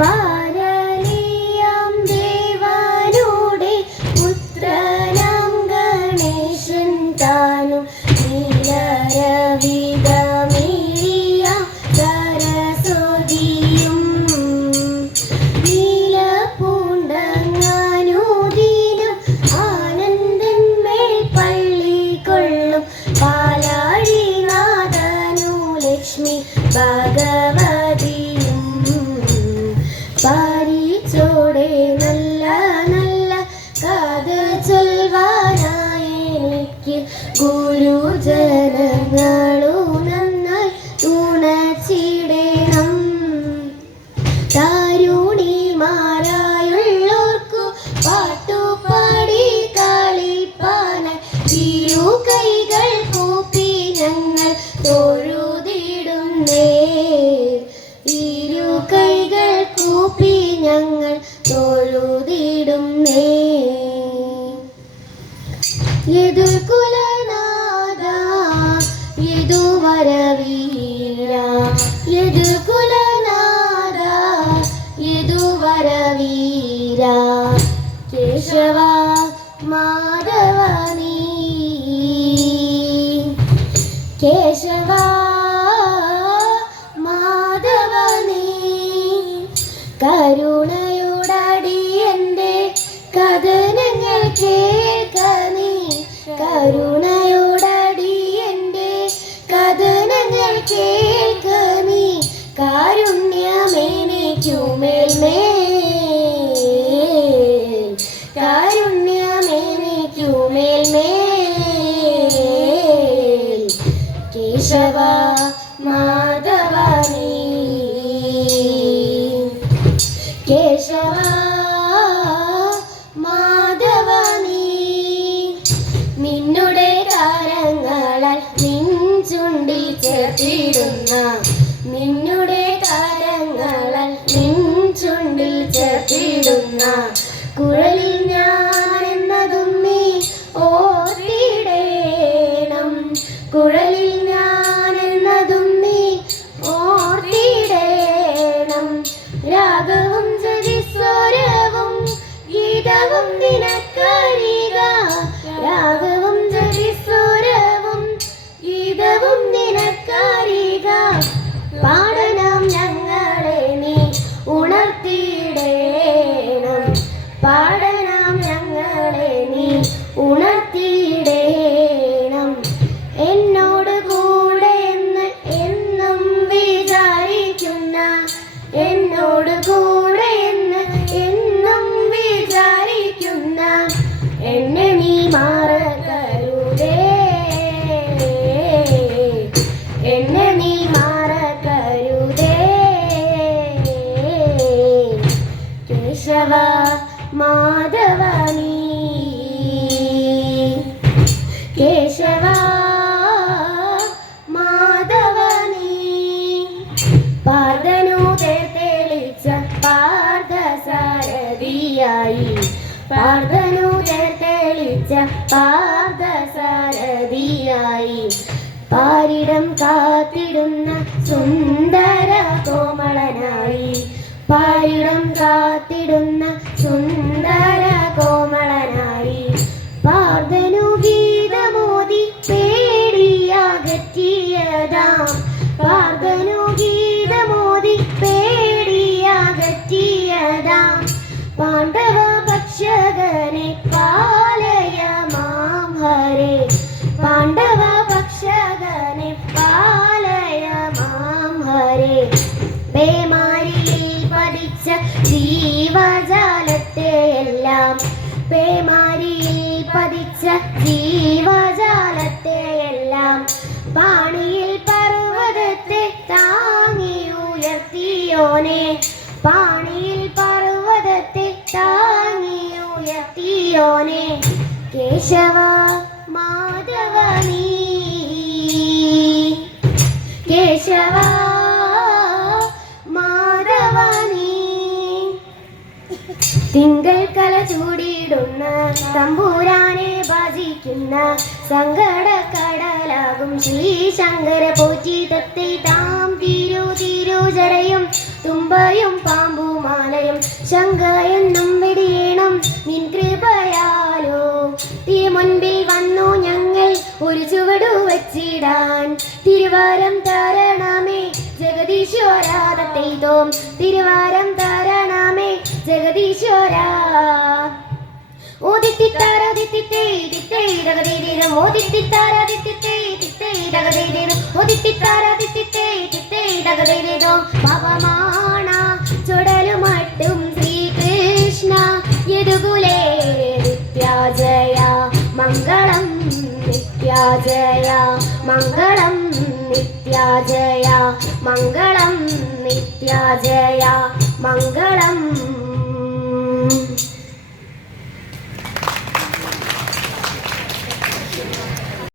പാരലിയാം ദേവനുടെ പുത്രനാം ഗണേശൻ താനും നീലരവിതമേറിയ സരസ്വതിയും നീലപൂണ്ടങ്ങാനുദിനം ആനന്ദന്മേൽ പള്ളി കൊള്ളും പാലാഴിനാഥനു ലക്ഷ്മി ഭഗവതിയും പാരിച്ചോടെ നല്ല നല്ല കഥ ചൊൽവാനായി എനിക്ക് ഗുരുജനങ്ങളു നന്നായി തുണച്ചിടണം. താരുണിമാരായുള്ളോർക്കു പാട്ടുപാടി കളിപ്പാനായി ഇരു കൈകൾ കൂപ്പി ഞങ്ങൾ തൊഴുതിടുന്നേ. ഇരു കൈകൾ കൂപ്പി ഞങ്ങൾ തൊഴുതിടുന്നേ. യദുകുലനാഥ യദുവരവീര യദുകുലനാഥ യദുവരവീര കേശവ മാധവ നീ കേശവ മാധവ നീ കരുണയോടടിയന്റെ കഥനങ്ങൾ കേൾക്ക നീ. കരുണയോടടിയന്റെ കഥനങ്ങൾ കേൾക്ക നീ. കാരുണ്യമേനിക്കുമേൽമേൽ കാരുണ്യമേനിക്കുമേൽമേൽ കേശവ മാധവ നീ കേശവ മാധവ നീ. നിന്നുടെ കരങ്ങളാൽ നിൻ ചുണ്ടിൽ ചേർത്തിടുന്ന നിന്നുടെ കരങ്ങളാൽ നിൻ ചുണ്ടിൽ ചേർത്തിടുന്ന കുഴലിൽ ഞാനെന്നതും നീ ഓർത്തിടേണം. കുഴലിൽ ഞാനെന്നതും നീ ഓർത്തിടേണം. രാഗവും ജതിസ്വരവും ഗീതവും നിനക്കരിക. രാഗവും ജതിസ്വരവും ഗീതവും നിനക്കരിക. പാടണം ഞങ്ങളെ നീ ഉണർത്തിടേണം. പാടണം ഞങ്ങളെ നീ ഉണർത്തിടേണം. എന്നോട് കൂടെ എന്ന് എന്നും വിചാരിക്കുന്ന എന്നോട് കൂടെ എന്ന് എന്നും വിചാരിക്കുന്ന എന്നെ നീ മറക്കരുതേ. എന്നെ നീ മറക്കരുതേ. കേശവ മാധവ നീ കേശവ മാധവ നീ. പാർഥനു തെളിച്ച പാർത്ഥസാരഥിയായി പാർഥനു തെളിച്ച പാർത്ഥസാരഥിയായി പാരിടം കാത്തിടുന്ന സുന്ദര കോമളനായി പാരിടം കാത്തിടുന്ന സുന്ദര കോമളനായി പാർഥനു ഗീതമോദി പേടിയകറ്റിയതാം പാർഥനു ഗീതമോദി പേടിയകറ്റിയതാം പാണ്ഡവ ഭക്ഷകനെ പാലയ മാം ഹരേ. പാണ്ഡവ ഭക്ഷകനെ പാലയ മാം ഹരേ. പേമാരിയിൽ പതിച്ച ജീവജാലത്തെയെല്ലാം പേമാരിയിൽ പതിച്ച ജീവജാലത്തെയെല്ലാം പാണിയിൽ പർവ്വതത്തെ താങ്ങി ഉയർത്തിയോനെ. പാണിയിൽ പർവ്വതത്തെ താങ്ങി ഉയർത്തിയോനെ. കേശവ മാധവ നീ കേശവ മാധവ നീ. തിങ്കൾ കല ചൂടിയിടുന്ന തമ്പുരാനെ ഭജിക്കുന്ന സങ്കടക്കടലാകും ശ്രീശങ്കര പോറ്റി തത്തെ താം തിരുജടയും തുമ്പയും പാമ്പുമാ ശങ്കയെന്നും വെടിയണം നിൻ കൃപയാലോ. തിരുമുൻപിൽ വന്നു ഞങ്ങൾ ഒരു ചുവടു വച്ചിടാൻ. തിരുവാരം തരണമേ ജഗദീശ്വരാ തത്തൈതോം. തിരുവാരം തരണമേ ജഗദീശ്വരാ. ഓദിത്തിത്താര ദിത്തിത്തേ ദിത്തേ ദഗദീദിരം. ഓദിത്തിത്താര ദിത്തിത്തേ ദിത്തേ ദഗദീദിരം. ഓദിത്തിത്താര ദിത്തിത്തേ ദിത്തേ ദഗദീദിരം. പാപമാണ ചുടലുമട്ടും ശ്രീകൃഷ്ണ യദുകുലേ നിത്യാജയ മംഗളം നിത്യാജയ മംഗളം നിത്യാജയ മംഗളം നിത്യാജയ മംഗളം.